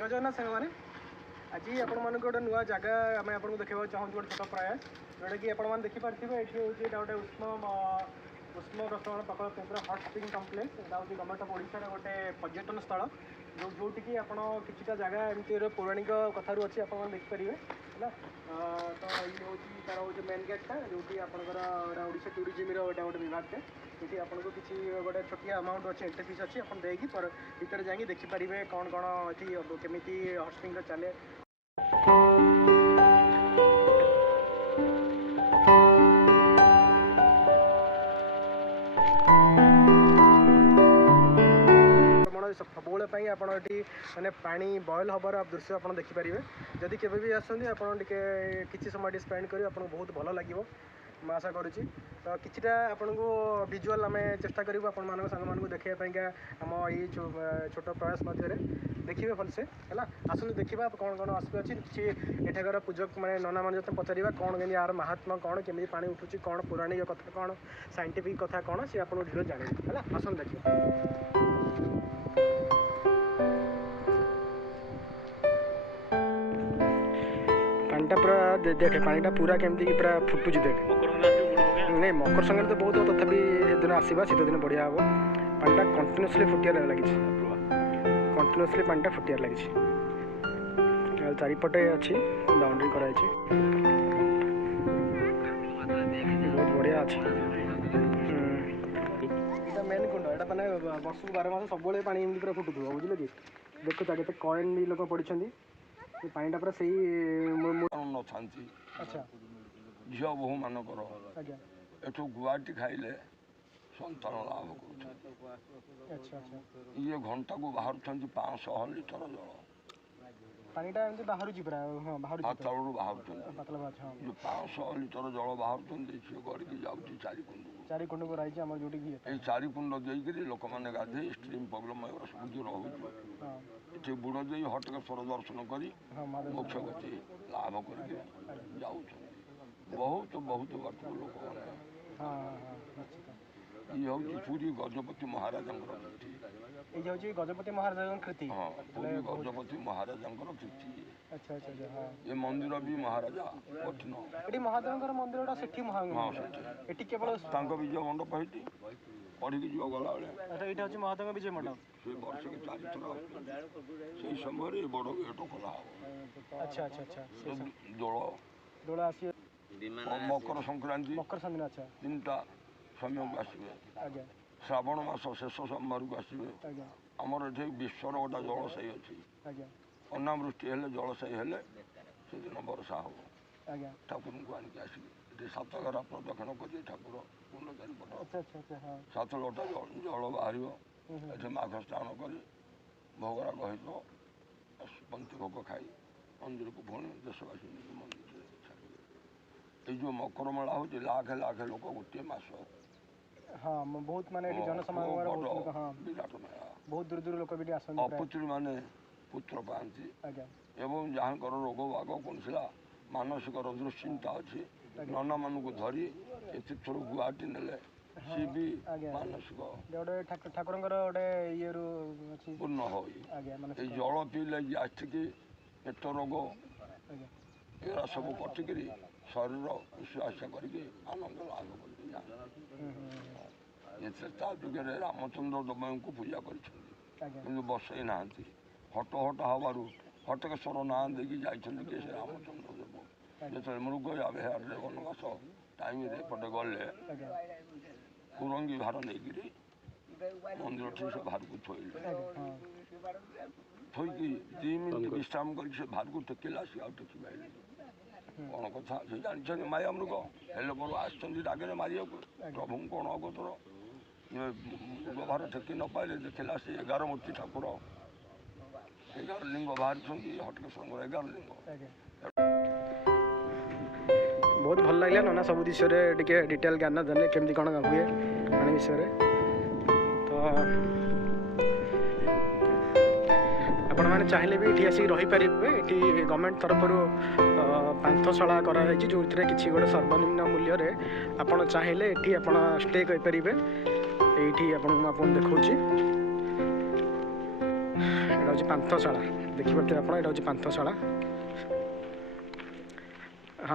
जय जगन्नाथ सांग मैंने आज आपण गोटे नुआ जगह आम आपको देखा चाहूँ गोटे छोट प्रयास जोटा कि आपने देखिपारे ये हूँ गोटे उष्म प्रसवण प्रकल्प केन्द्र हट स्प्रिंग कम्प्लेक्स यहाँ हूँ गवर्नमेंट ऑफ ओडिशा गोटे पर्यटन स्थल जोटि आप किसी जगह एमती पौराणिक कथारू अच्छी आप देखिपारे है तो ये हूँ तार हूँ मेन गेटा जो आपंकर ओडिशा टूरिज्म गोटे विभाग ये आपको किसी गोटे छोटिया अमाउंट अच्छे एंट्री फीस अच्छी आप देखिए भीतर जाकि देखिपारे कौन कौन ये केमी हट स्प्रिंग चले सबुले मैंने पानी बॉयल हबार दृश्य आप देखिपारे जदि केवे भी आसते आपड़ किसी समय स्पेंड कर आपको बहुत भल लगे मैं आशा करुँची तो किसीटा आपन को विजुअल आम चेष्टा करूँ आपण सांग देखापी आम ये छोट प्रयास मध्य देखिए भलसे है आसतु देखा कौन कौन असुविधा अच्छी किसी एठाकर पूजक मैंने नना मान जो पचार कौन के यार महात्मा कौन केमी पानी उठुची कौन पौराणिक कथा कौन साइंटिफिक कथा कौन सी आपको ढेर जाने है आसन देखिए पानीटा पूरा देखे पानीटा पूरा केमती पूरा फुटुची देख नहीं मकर संक्रांति बहुत तथापि दिन आसवा शीत दिन बढ़िया हम पानीटा कंटिन्यूअसली फुटियार लगी कंटिन्यूअसली पानीटा फुटियार लगी चारिपटे अच्छी बाउंड्री कराई बहुत बढ़िया अच्छी मेन कुंड यहाँ मैंने वर्ष को 12 मास सब पानी पूरा फुटुव बुझे कि देखो केते कॉइन भी लोक पड़ी पानीटा पूरा से अच्छा झील बोहू मानकर एठू गुआटी खाइले संतान लाभ कर ये घंटा को बाहर 500 लिटर जल पानीटा एमती बाहर बाहर तलू बाहर जो 500 लिटर जल बाहर गड़की जाऊँगी चारि कुंड को रही जो चारि कुंड देकर लोक मैंने गाधे स्ट्रीम प्रॉब्लम सब जो रोचे बुड़ दे हटकेश्वर दर्शन कर मोक्ष गति लाभ कर बहुत बहुत बात लोक ये हूँ पूरी गजपति महाराज ये गजपति महाराज कृति हाँ पूरी गजपति महाराज कृति अच्छा अच्छा अच्छा ये मंदिर भी महाराजा कठिन ये महादेव मंदिर से हाँ ये केवल विजय मंडप है पढ़ी जो गला ये हूँ महादेव विजय मंडप से वर्ष के 4 थर से समय बड़ गेट खोला अच्छा अच्छा अच्छा दोल दोल आस मकर संक्रांति अच्छा 3टा समय को आसवे श्रावण मास शेष सोमवार को आसवे आमर ये विश्वर गोटा जलसाई अच्छी अनावृष्टि हेले जलसाई हेले से दिन वर्षा हम ठाकुर को आनिक आसवे 7 घरा प्रदक्षिण कर ठाकुर कुंड चारिपट 7 लोटा जल बाहर ये माघ स्नान कर भोगरा गहित पंक्ति भोग खाई मंदिर को पुणी देशवासी मंदिर ये जो मकर मेला हो लाख लाख लोक गोटे मास हाँ बहुत माने जनसमागम विराट मेला बहुत दूर दूर लोक भी आसନ୍ତି अपुत्री माने पुत्र पाती एवं जहाँ रोग बाग कौन मानसिक दुश्चिंता अच्छी नना मान को धरी तीर्थ गुआटी ने सी भी मानसिक ठाकुर गोटे पूर्ण हो जल पीले ग्यास्ट्रिक पेट रोग एरा सब कटिक शरीर विश्वास करके आनंद लाभ कर रामचंद्र दमय को पूजा कर बसई ना हट हट हबार हटकेश्वर ना देखी जाइए से रामचंद्र देव जो मृग आवेहार वनवास टाइम पटे गले कुरंगी भार नहीं मंदिर ठीक से बाहर को थोड़े थोकी 2 मिनट विश्राम कर बाहर को टेकिला सी टेकी पाइले कौन कथा से जानते माया मृग हेल्ले पर आगे मारिया प्रभु कौन अगतर व्यवहार टेकी न पाइले देखला से 11 मूर्ति ठाकुर 11 लिंग बाहर हटकेश्वर 11 लिंग बहुत भल लगे ना सब विषय टे डिटेल ज्ञान देने केमती कौन हुए पानी विषय तो आपण मैंने चाहिए भी ये आसिक रहीपर ये गवर्नमेंट तरफ पांथशाला कराई जो किसी गोटे सर्वनिम्न मूल्य आपड़ चाहिए ये आप स्टे करें ये देखा पांथशाला। ଦେଖିପାରୁଥିବେ ଆପଣ, ଏଇଟା ହେଉଛି ପାନ୍ଥଶାଳା।